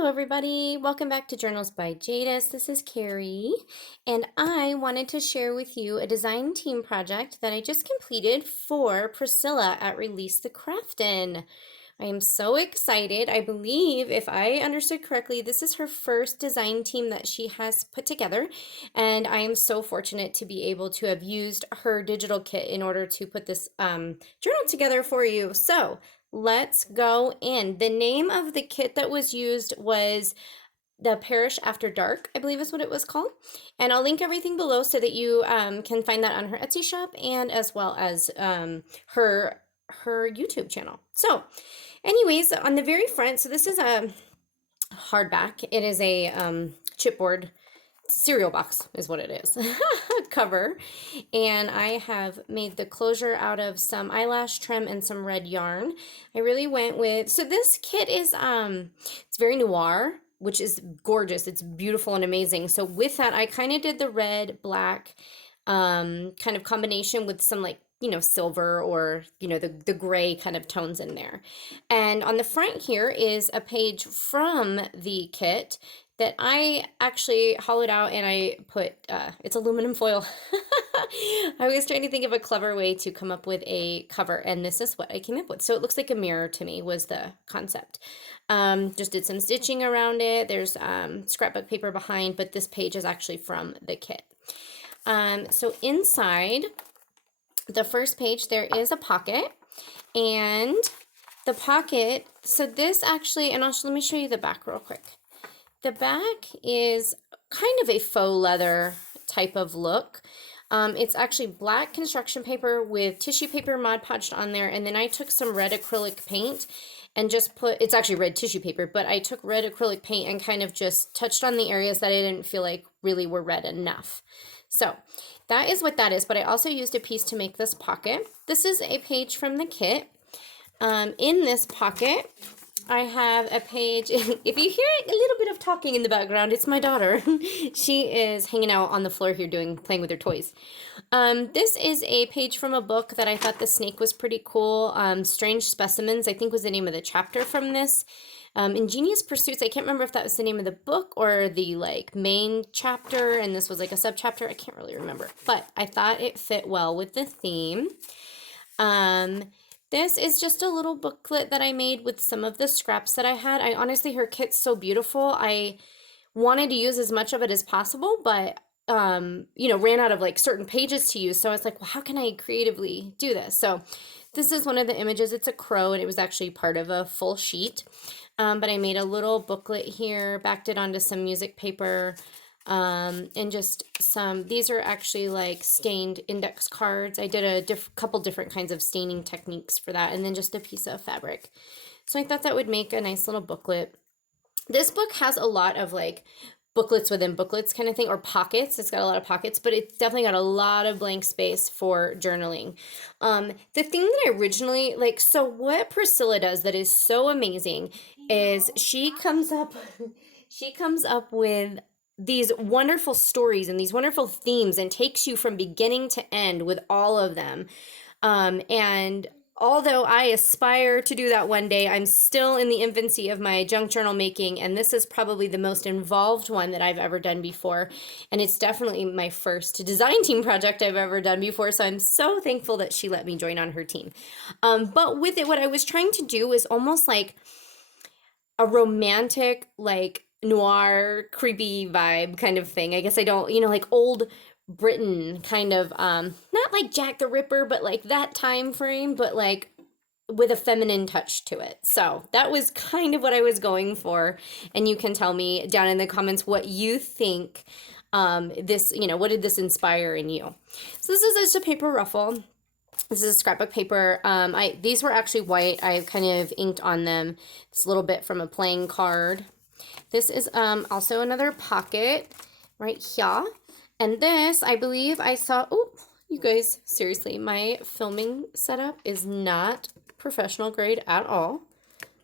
Hello everybody, welcome back to Journals by Jadis. This is Carrie, and I wanted to share with you a design team project that I just completed for Priscilla at Release the Craftin. I am so excited. I believe, if I understood correctly, this is her first design team that she has put together, and I am so fortunate to be able to have used her digital kit in order to put this journal together for you. So let's go in. The name of the kit that was used was the Parish After Dark, I believe is what it was called. And I'll link everything below so that you can find that on her Etsy shop and as well as her YouTube channel. So anyways, on the very front, so this is a hardback. It is a chipboard cereal box is what it is cover, and I have made the closure out of some eyelash trim and some red yarn. I really went with, so this kit is it's very noir, which is gorgeous. It's beautiful and amazing. So with that, I kind of did the red black kind of combination with some, like, you know, silver or, you know, the gray kind of tones in there. And on the front here is a page from the kit that I actually hollowed out, and I put, it's aluminum foil. I was trying to think of a clever way to come up with a cover, and this is what I came up with. So it looks like a mirror to me was the concept. Just did some stitching around it. There's scrapbook paper behind, but this page is actually from the kit. So inside the first page, there is a pocket, and the pocket, so this actually, and also let me show you the back real quick. The back is kind of a faux leather type of look. It's actually black construction paper with tissue paper Mod Podged on there, and then I took some red acrylic paint and just put, it's actually red tissue paper, but I took red acrylic paint and kind of just touched on the areas that I didn't feel like really were red enough. So that is what that is, but I also used a piece to make this pocket. This is a page from the kit. In this pocket, I have a page. If you hear a little bit of talking in the background, it's my daughter. She is hanging out on the floor here playing with her toys. This is a page from a book that I thought the snake was pretty cool. Strange Specimens, I think, was the name of the chapter from this. Ingenious Pursuits, I can't remember if that was the name of the book or the like main chapter, and this was like a subchapter. I can't really remember, but I thought it fit well with the theme. This is just a little booklet that I made with some of the scraps that I had. I honestly, her kit's so beautiful. I wanted to use as much of it as possible, but you know, ran out of like certain pages to use. So I was like, well, how can I creatively do this? So this is one of the images. It's a crow, and it was actually part of a full sheet. But I made a little booklet here, backed it onto some music paper, and just some, these are actually like stained index cards. I did a couple different kinds of staining techniques for that, and then just a piece of fabric. So I thought that would make a nice little booklet. This book has a lot of like booklets within booklets kind of thing, or pockets. It's got a lot of pockets, but it's definitely got a lot of blank space for journaling. The thing that I originally, like, so what Priscilla does that is so amazing is she comes up with these wonderful stories and these wonderful themes and takes you from beginning to end with all of them. And although I aspire to do that one day, I'm still in the infancy of my junk journal making, and this is probably the most involved one that I've ever done before. And it's definitely my first design team project I've ever done before, so I'm so thankful that she let me join on her team. But with it, what I was trying to do is almost like a romantic, like, noir, creepy vibe kind of thing. I guess I don't, you know, like old Britain kind of, not like Jack the Ripper, but like that time frame, but like with a feminine touch to it. So that was kind of what I was going for. And you can tell me down in the comments what you think, this, you know, what did this inspire in you? So this is just a paper ruffle. This is a scrapbook paper. These were actually white. I've kind of inked on them. It's a little bit from a playing card. This is also another pocket right here. And this, I believe I saw, oh, you guys, seriously, my filming setup is not professional grade at all.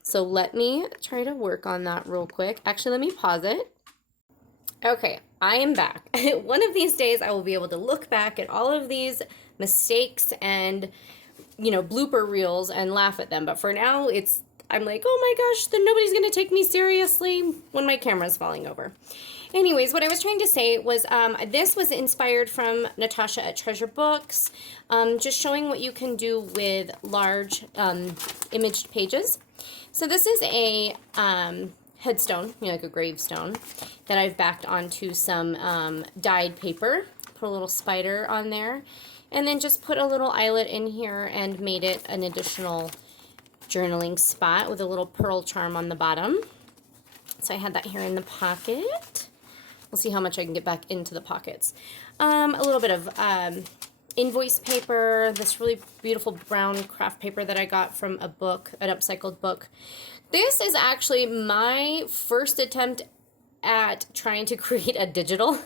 So let me try to work on that real quick. Actually, let me pause it. Okay, I am back. One of these days, I will be able to look back at all of these mistakes and, you know, blooper reels and laugh at them. But for now, I'm like, oh my gosh, then nobody's going to take me seriously when my camera's falling over. Anyways, what I was trying to say was this was inspired from Natasha at Treasure Books, just showing what you can do with large imaged pages. So this is a headstone, like a gravestone, that I've backed onto some dyed paper. Put a little spider on there, and then just put a little eyelet in here and made it an additional journaling spot with a little pearl charm on the bottom. So I had that here in the pocket. We'll see how much I can get back into the pockets. A little bit of invoice paper, this really beautiful brown craft paper that I got from a book, an upcycled book. This is actually my first attempt at trying to create a digital.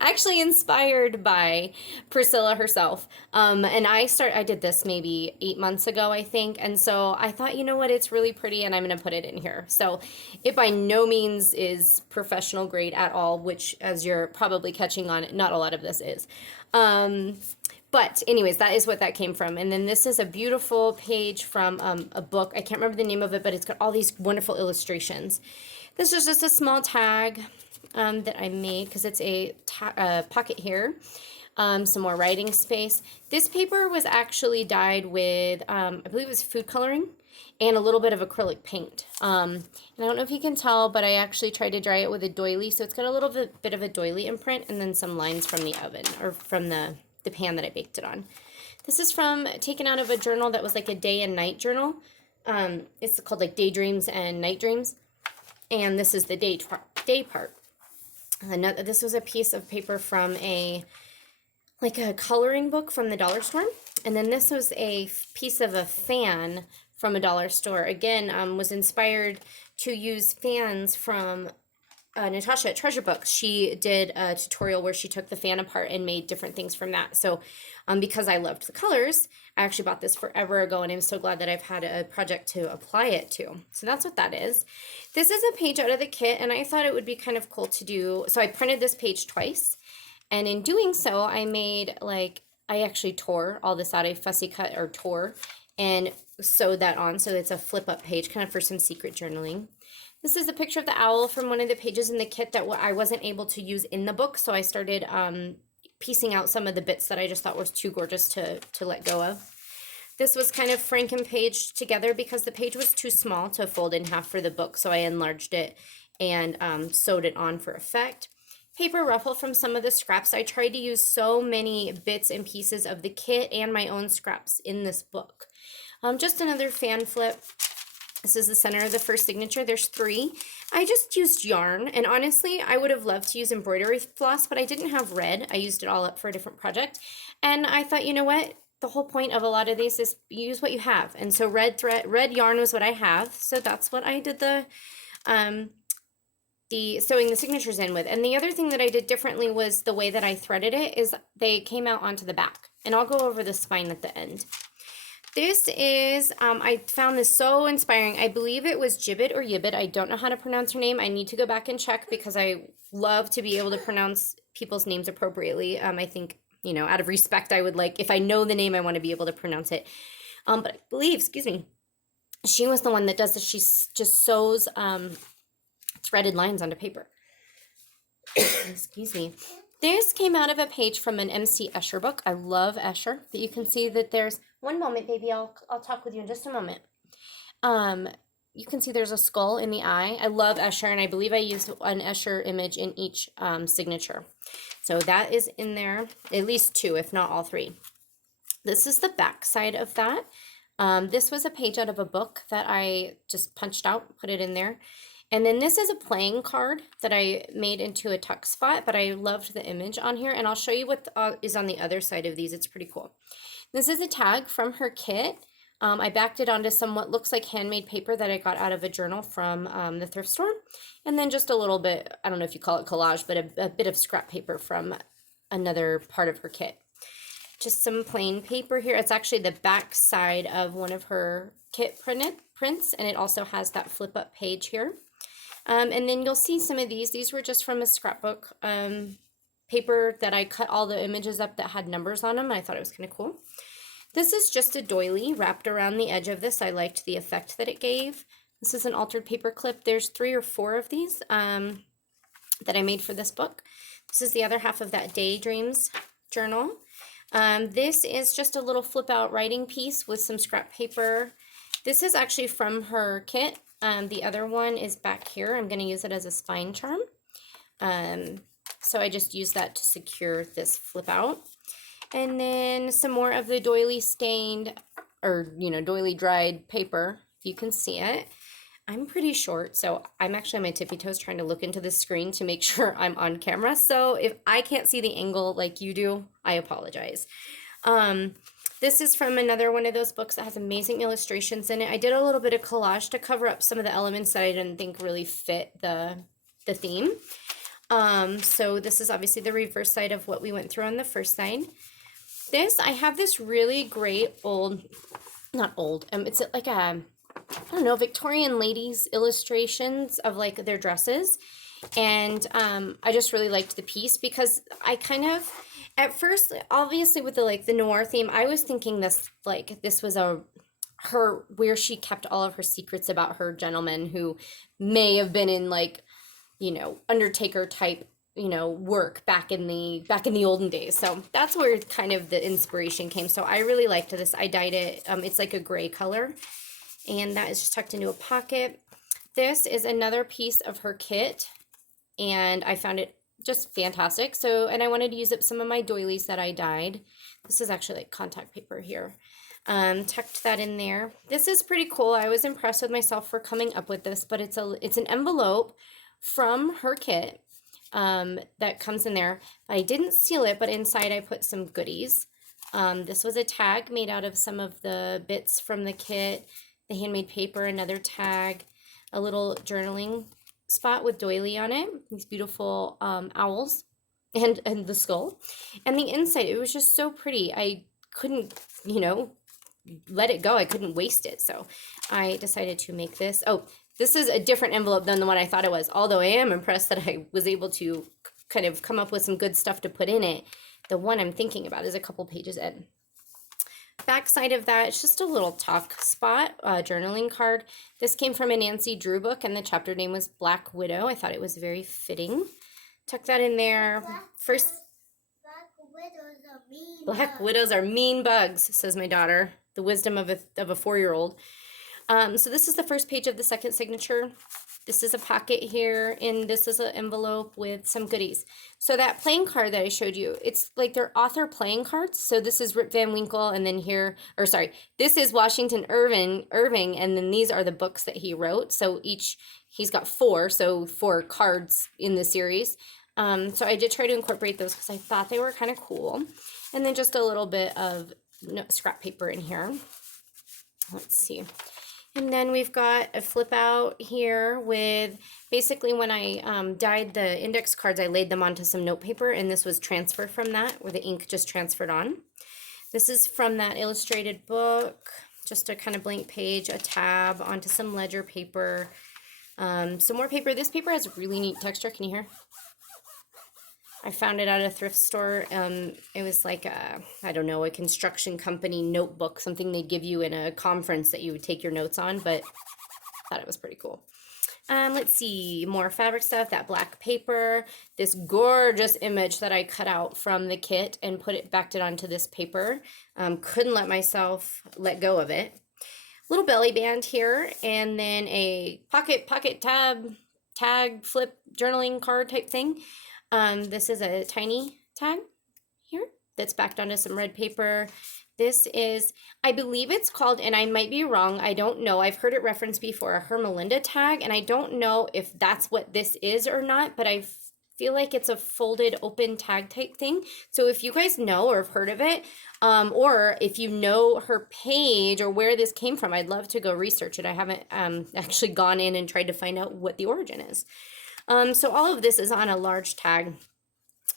Actually inspired by Priscilla herself. And I did this maybe 8 months ago, I think. And so I thought, you know what, it's really pretty and I'm going to put it in here. So it by no means is professional grade at all, which, as you're probably catching on, not a lot of this is. But anyways, that is what that came from. And then this is a beautiful page from a book. I can't remember the name of it, but it's got all these wonderful illustrations. This is just a small tag that I made because it's a pocket here. Some more writing space. This paper was actually dyed with, I believe it was food coloring and a little bit of acrylic paint. And I don't know if you can tell, but I actually tried to dry it with a doily. So it's got a little bit of a doily imprint and then some lines from the oven or from the pan that I baked it on. This is taken out of a journal that was like a day and night journal. It's called like Daydreams and Night Dreams. And this is the day part. This was a piece of paper from a coloring book from the dollar store. And then this was a piece of a fan from a dollar store. Again, was inspired to use fans from Natasha at Treasure Books. She did a tutorial where she took the fan apart and made different things from that. So because I loved the colors, I actually bought this forever ago, and I'm so glad that I've had a project to apply it to. So that's what that is. This is a page out of the kit, and I thought it would be kind of cool to do. So I printed this page twice, and in doing so, I made I actually tore all this out. I fussy cut or tore and sewed that on. So it's a flip up page, kind of for some secret journaling. This is a picture of the owl from one of the pages in the kit that I wasn't able to use in the book. So I started piecing out some of the bits that I just thought was too gorgeous to let go of. This was kind of Franken-paged together because the page was too small to fold in half for the book. So I enlarged it and sewed it on for effect. Paper ruffle from some of the scraps. I tried to use so many bits and pieces of the kit and my own scraps in this book. Just another fan flip. This is the center of the first signature. There's 3. I just used yarn, and honestly, I would have loved to use embroidery floss, but I didn't have red. I used it all up for a different project, and I thought, you know what? The whole point of a lot of these is use what you have, and so red yarn was what I have, so that's what I did the sewing the signatures in with. And the other thing that I did differently was the way that I threaded it is they came out onto the back, and I'll go over the spine at the end. This is, I found this so inspiring. I believe it was Gibbet or Yibbet. I don't know how to pronounce her name. I need to go back and check because I love to be able to pronounce people's names appropriately. I think, out of respect, I would if I know the name, I want to be able to pronounce it. But I believe, excuse me, she was the one that does this. She just sews threaded lines onto paper. Excuse me. This came out of a page from an MC Escher book. I love Escher, but you can see that there's, one moment, baby, I'll talk with you in just a moment. You can see there's a skull in the eye. I love Escher, and I believe I used an Escher image in each signature. So that is in there, at least 2, if not all 3. This is the back side of that. This was a page out of a book that I just punched out, put it in there. And then this is a playing card that I made into a tuck spot, but I loved the image on here, and I'll show you what is on the other side of these. It's pretty cool. This is a tag from her kit. I backed it onto some what looks like handmade paper that I got out of a journal from the thrift store. And then just a little bit, I don't know if you call it collage, but a bit of scrap paper from another part of her kit. Just some plain paper here. It's actually the back side of one of her kit prints, and it also has that flip up page here. And then you'll see some of these. These were just from a scrapbook paper that I cut all the images up that had numbers on them. I thought it was kind of cool. This is just a doily wrapped around the edge of this. I liked the effect that it gave. This is an altered paper clip. There's 3 or 4 of these that I made for this book. This is the other half of that Daydreams journal. This is just a little flip out writing piece with some scrap paper. This is actually from her kit. The other one is back here. I'm going to use it as a spine charm. So I just use that to secure this flip out. And then some more of the doily stained, or, you know, doily dried paper, if you can see it. I'm pretty short, so I'm actually on my tippy toes trying to look into the screen to make sure I'm on camera. So if I can't see the angle like you do, I apologize. This is from another one of those books that has amazing illustrations in it. I did a little bit of collage to cover up some of the elements that I didn't think really fit the theme. So this is obviously the reverse side of what we went through on the first side. I have this really great it's like a, I don't know, Victorian ladies illustrations of like their dresses. And I just really liked the piece because I kind of, at first, obviously with the noir theme, I was thinking this was where she kept all of her secrets about her gentleman who may have been in Undertaker type, work back in the olden days. So that's where kind of the inspiration came. So I really liked this. I dyed it. It's like a gray color, and that is just tucked into a pocket. This is another piece of her kit, and I found it just fantastic. So, and I wanted to use up some of my doilies that I dyed. This is actually like contact paper here. Tucked that in there. This is pretty cool. I was impressed with myself for coming up with this, but it's an envelope from her kit that comes in there. I didn't seal it, but inside I put some goodies. This was a tag made out of some of the bits from the kit, the handmade paper, another tag, a little journaling spot with doily on it, these beautiful owls, and the skull. And the inside, it was just so pretty. I couldn't, let it go. I couldn't waste it. So I decided to make this. Oh, this is a different envelope than the one I thought it was, although I am impressed that I was able to kind of come up with some good stuff to put in it. The one I'm thinking about is a couple pages in. Back side of that, it's just a little talk spot, journaling card. This came from a Nancy Drew book, and the chapter name was Black Widow. I thought it was very fitting. Tuck that in there. Black widows are mean bugs, says my daughter. The wisdom of a 4-year-old. So this is the first page of the second signature. This is a pocket here, and this is an envelope with some goodies. So that playing card that I showed you, it's like they're author playing cards. So this is Rip Van Winkle, and then this is Washington Irving, and then these are the books that he wrote. So he's got 4, so 4 cards in the series. So I did try to incorporate those because I thought they were kind of cool. And then just a little bit of scrap paper in here. Let's see. And then we've got a flip out here with, basically when I dyed the index cards, I laid them onto some note paper, and this was transferred from that, where the ink just transferred on. This is from that illustrated book, just a kind of blank page, a tab onto some ledger paper, some more paper. This paper has really neat texture. Can you hear? I found it at a thrift store. It was like I don't know, a construction company notebook, something they'd give you in a conference that you would take your notes on, but I thought it was pretty cool. Let's see, more fabric stuff, that black paper, this gorgeous image that I cut out from the kit and backed it onto this paper. Couldn't let myself let go of it. Little belly band here, and then a pocket tag flip journaling card type thing. This is a tiny tag here that's backed onto some red paper. This is, I believe it's called, and I might be wrong, I don't know, I've heard it referenced before, a Hermelinda tag, and I don't know if that's what this is or not, but I feel like it's a folded open tag type thing. So if you guys know or have heard of it, or if you know her page or where this came from, I'd love to go research it. I haven't actually gone in and tried to find out what the origin is. So all of this is on a large tag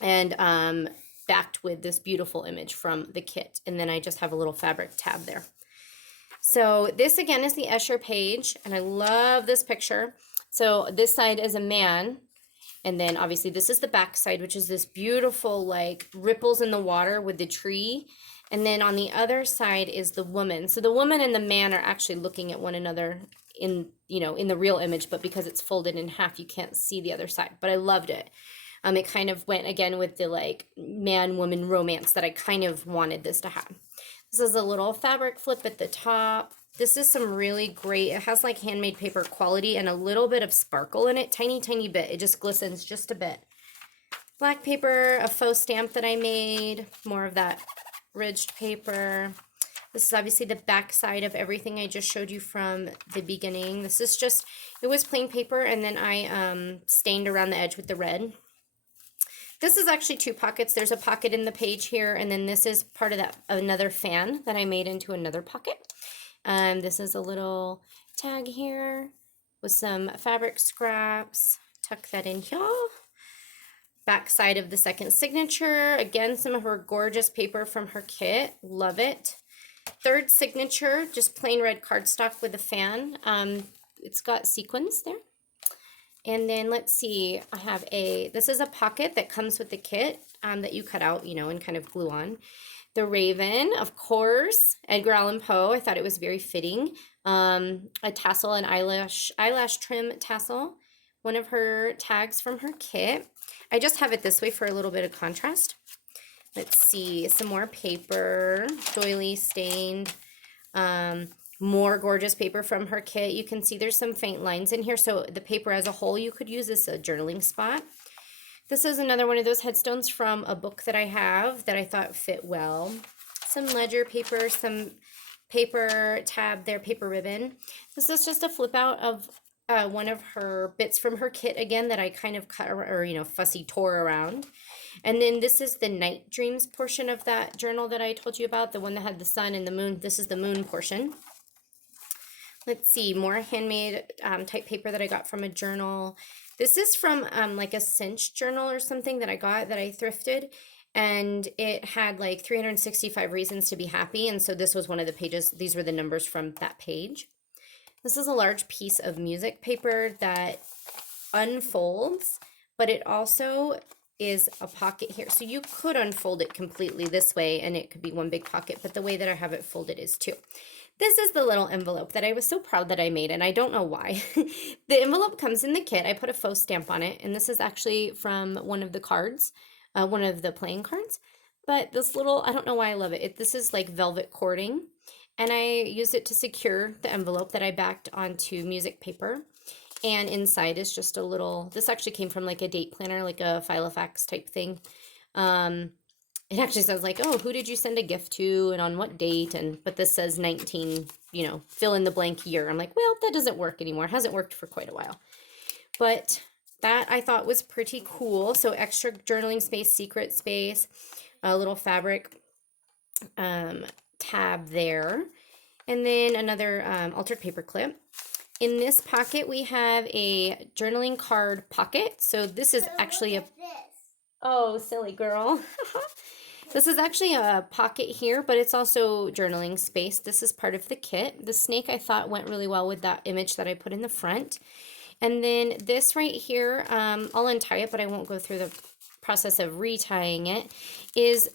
and backed with this beautiful image from the kit. And then I just have a little fabric tab there. So this again is the Escher page, and I love this picture. So this side is a man, and then obviously this is the back side, which is this beautiful like ripples in the water with the tree. And then on the other side is the woman. So the woman and the man are actually looking at one another in, you know, in the real image, but because it's folded in half, you can't see the other side. But I loved it. It kind of went again with the like man-woman romance that I kind of wanted this to have. This is a little fabric flip at the top. This is some really great, it has like handmade paper quality and a little bit of sparkle in it, tiny, tiny bit. It just glistens just a bit. Black paper, a faux stamp that I made, more of that ridged paper. This is obviously the back side of everything I just showed you from the beginning. This is just, it was plain paper and then I stained around the edge with the red. This is actually two pockets. There's a pocket in the page here, and then this is part of that another fan that I made into another pocket. This is a little tag here with some fabric scraps. Tuck that in here. Back side of the second signature. Again, some of her gorgeous paper from her kit. Love it. Third signature, just plain red cardstock with a fan. It's got sequins there. And then let's see, I have this is a pocket that comes with the kit that you cut out, you know, and kind of glue on. The Raven, of course, Edgar Allan Poe. I thought it was very fitting. A tassel, an eyelash trim tassel. One of her tags from her kit. I just have it this way for a little bit of contrast. Let's see, some more paper, doily stained. More gorgeous paper from her kit. You can see there's some faint lines in here, so the paper as a whole you could use as a journaling spot. This is another one of those headstones from a book that I have that I thought fit well. Some ledger paper, some paper tab there, paper ribbon. This is just a flip out of one of her bits from her kit again that I kind of cut or you know, fussy tore around. And then this is the night dreams portion of that journal that I told you about, the one that had the sun and the moon. This is the moon portion. Let's see, more handmade type paper that I got from a journal. This is from like a cinch journal or something that I got that I thrifted. And it had like 365 reasons to be happy. And so this was one of the pages. These were the numbers from that page. This is a large piece of music paper that unfolds, but it also is a pocket here. So you could unfold it completely this way and it could be one big pocket, but the way that I have it folded is two. This is the little envelope that I was so proud that I made, and I don't know why. The envelope comes in the kit. I put a faux stamp on it, and this is actually from one of the cards, one of the playing cards. But this little, I don't know why I love it. This is like velvet cording, and I used it to secure the envelope that I backed onto music paper. And inside is just a little, this actually came from like a date planner, like a Filofax type thing. It actually says like, oh, who did you send a gift to and on what date? But this says 19, you know, fill in the blank year. I'm like, well, that doesn't work anymore. It hasn't worked for quite a while. But that I thought was pretty cool. So extra journaling space, secret space, a little fabric tab there. And then another altered paper clip. In this pocket, we have a journaling card pocket. So this is actually a... Oh, silly girl. This is actually a pocket here, but it's also journaling space. This is part of the kit. The snake I thought went really well with that image that I put in the front. And then this right here, I'll untie it, but I won't go through the process of retying it, is,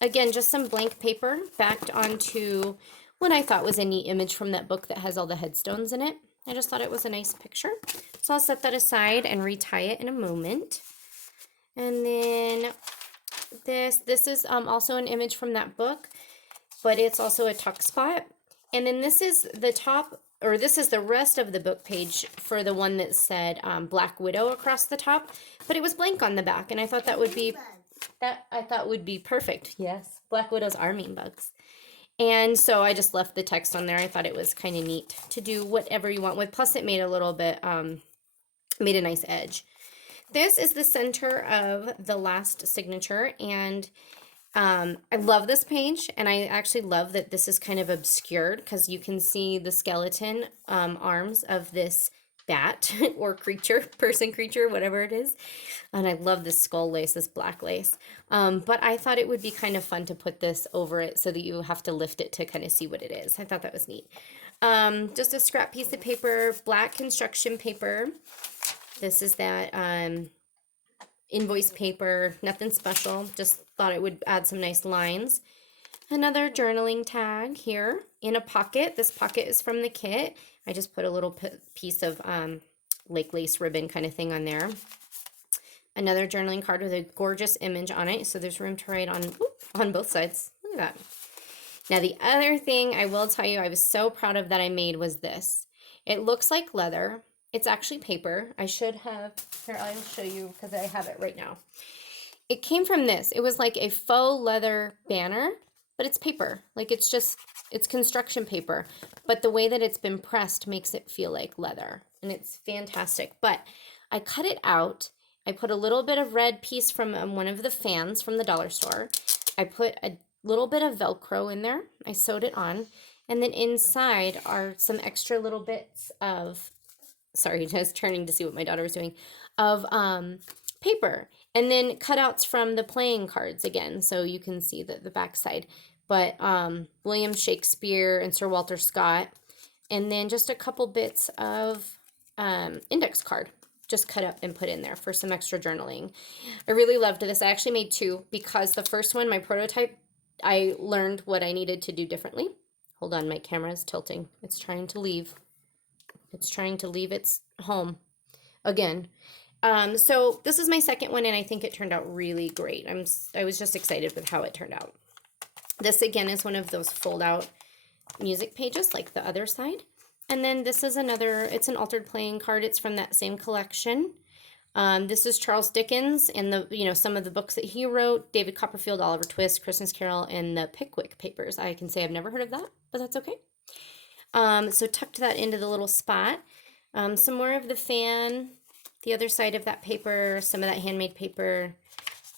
again, just some blank paper backed onto what I thought was a neat image from that book that has all the headstones in it. I just thought it was a nice picture. So I'll set that aside and retie it in a moment. And then this is also an image from that book, but it's also a tuck spot. And then this is the top, or this is the rest of the book page for the one that said Black Widow across the top, but it was blank on the back, and I thought that would be perfect. Yes, Black Widows are mean bugs. And so I just left the text on there. I thought it was kind of neat to do whatever you want with. Plus it made a little bit, made a nice edge. This is the center of the last signature, and I love this page, and I actually love that this is kind of obscured because you can see the skeleton arms of this bat or creature, person creature, whatever it is. And I love this skull lace, this black lace. But I thought it would be kind of fun to put this over it so that you have to lift it to kind of see what it is. I thought that was neat. Just a scrap piece of paper, black construction paper. This is that invoice paper, nothing special. Just thought it would add some nice lines. Another journaling tag here in a pocket. This pocket is from the kit. I just put a little piece of like lace ribbon kind of thing on there. Another journaling card with a gorgeous image on it, so there's room to write on both sides. Look at that. Now the other thing I will tell you I was so proud of that I made was this. It looks like leather. It's actually paper. I should have, here I'll show you because I have it right now. It came from this. It was like a faux leather banner, but it's paper. Like it's construction paper. But the way that it's been pressed makes it feel like leather. And it's fantastic. But I cut it out. I put a little bit of red piece from one of the fans from the dollar store. I put a little bit of Velcro in there. I sewed it on. And then inside are some extra little bits of, sorry, I was turning to see what my daughter was doing, of paper. And then cutouts from the playing cards again, so you can see the back side. But William Shakespeare and Sir Walter Scott. And then just a couple bits of index card just cut up and put in there for some extra journaling. I really loved this. I actually made two because the first one, my prototype, I learned what I needed to do differently. Hold on, my camera is tilting. It's trying to leave. It's trying to leave its home again. So this is my second one, and I think it turned out really great. I was just excited with how it turned out. This again is one of those fold out music pages like the other side. And then this is another, it's an altered playing card. It's from that same collection. This is Charles Dickens and some of the books that he wrote, David Copperfield, Oliver Twist, Christmas Carol, and the Pickwick Papers. I can say I've never heard of that, but that's okay. So tucked that into the little spot. Some more of the fan, the other side of that paper, some of that handmade paper,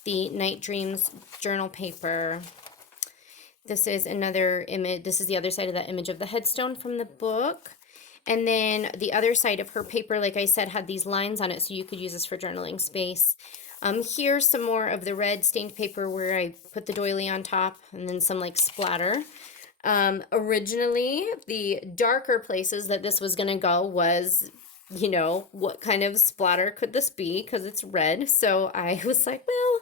the Night Dreams journal paper. This is another image. This is the other side of that image of the headstone from the book. And then the other side of her paper, like I said, had these lines on it, so you could use this for journaling space. Here's some more of the red stained paper where I put the doily on top, and then some like splatter. Originally, the darker places that this was going to go was, what kind of splatter could this be? Because it's red. So I was like, well,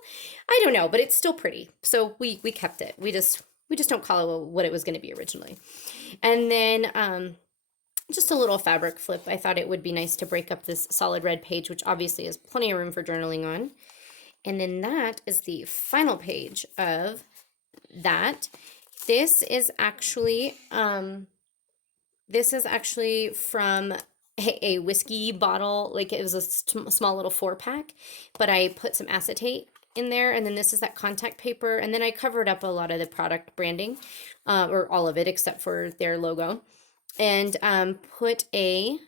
I don't know, but it's still pretty. So we kept it. We just don't call it what it was going to be originally. And then just a little fabric flip. I thought it would be nice to break up this solid red page, which obviously has plenty of room for journaling on. And then that is the final page of that. This is actually from a whiskey bottle. Like it was a small little 4-pack, but I put some acetate in there, and then this is that contact paper, and then I covered up a lot of the product branding, or all of it except for their logo, and put a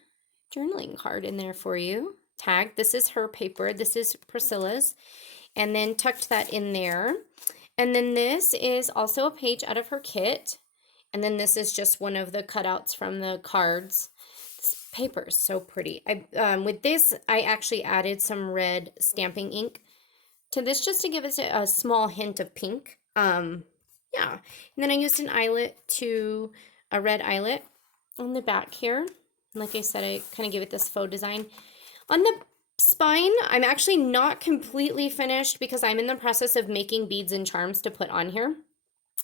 journaling card in there for you. Tag. This is her paper. This is Priscilla's, and then tucked that in there. And then this is also a page out of her kit, and then this is just one of the cutouts from the cards. This paper is so pretty. With this, I actually added some red stamping ink to this just to give us a small hint of pink. Yeah. And then I used a red eyelet on the back here. And like I said, I kind of give it this faux design. On the spine, I'm actually not completely finished because I'm in the process of making beads and charms to put on here.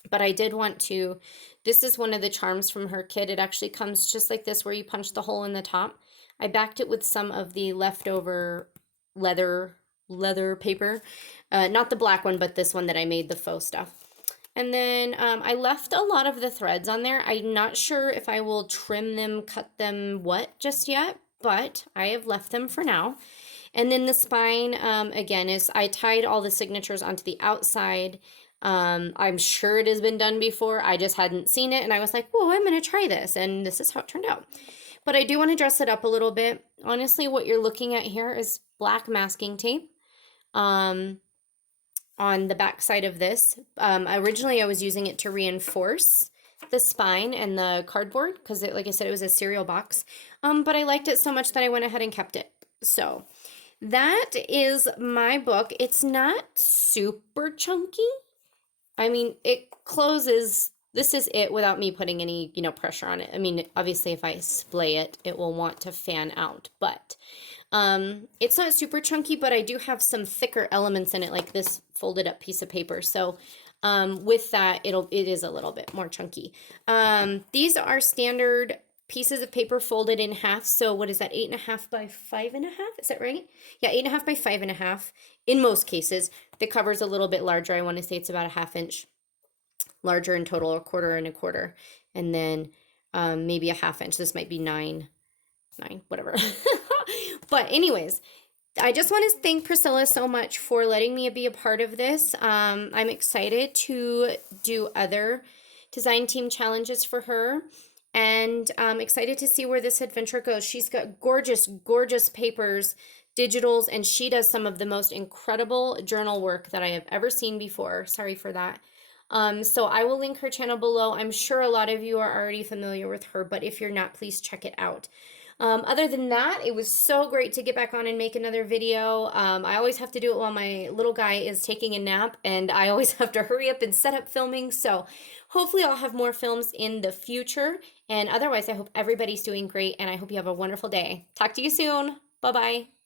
But I did want to, this is one of the charms from her kit. It actually comes just like this where you punch the hole in the top. I backed it with some of the leftover leather paper, not the black one, but this one that I made the faux stuff. And then I left a lot of the threads on there. I'm not sure if I will trim them, cut them, what just yet, but I have left them for now. And then the spine, again, is I tied all the signatures onto the outside. I'm sure it has been done before. I just hadn't seen it, and I was like, whoa, I'm going to try this, and this is how it turned out. But I do want to dress it up a little bit. Honestly, what you're looking at here is black masking tape on the back side of this. Originally, I was using it to reinforce the spine and the cardboard because, like I said, it was a cereal box. But I liked it so much that I went ahead and kept it. So that is my book. It's not super chunky. I mean, it closes. This is it without me putting any, pressure on it. I mean, obviously, if I splay it, it will want to fan out. But it's not super chunky, but I do have some thicker elements in it, like this folded up piece of paper. So With that, it is a little bit more chunky. These are standard pieces of paper folded in half. So what is that, 8.5 by 5.5? Is that right? Yeah, 8.5 by 5.5 in most cases. The cover's a little bit larger. I want to say it's about a 1/2 inch larger in total, a 1/4 and a 1/4, and then maybe a 1/2 inch. This might be nine, whatever. But anyways, I just want to thank Priscilla so much for letting me be a part of this. I'm excited to do other design team challenges for her, and I'm excited to see where this adventure goes. She's got gorgeous, gorgeous papers, digitals, and she does some of the most incredible journal work that I have ever seen before. Sorry for that. So I will link her channel below. I'm sure a lot of you are already familiar with her, but if you're not, please check it out. Other than that, it was so great to get back on and make another video. I always have to do it while my little guy is taking a nap, and I always have to hurry up and set up filming. So hopefully I'll have more films in the future. And otherwise, I hope everybody's doing great, and I hope you have a wonderful day. Talk to you soon. Bye-bye.